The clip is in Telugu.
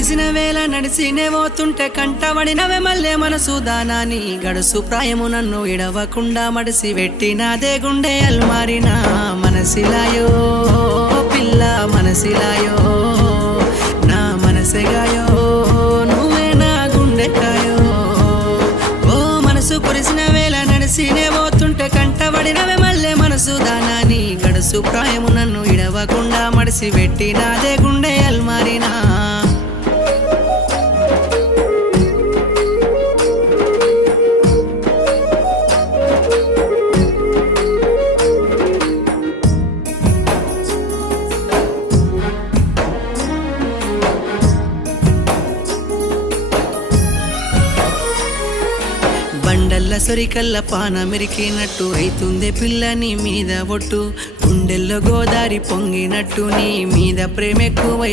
కురిసిన వేళ నడిసినే పోతుంటే కంటబడినవే మల్లె మనసు దానాని గడుసు ప్రాయము నన్ను ఇడవకుండా మడిసి పెట్టినాదే గుండె అల్మారినా మనసిలాయో పిల్ల మనసిలాయో నా మనసెగాయో నువ్వే నా గుండెకాయో ఓ మనసు కురిసిన వేళ నడిసినే పోతుంటే కంటబడినవే మల్లె మనసు దానాని గడుసు ప్రాయము నన్ను ఇడవకుండా మడిసి పెట్టినాదే గుండె అల్మారినా బండల్ల సొరికల్ల పానమిరికినట్టు అయితుంది పిల్ల నీ మీద ఒట్టు గుండెల్లో గోదారి పొంగినట్టు నీ మీద ప్రేమ ఎక్కువ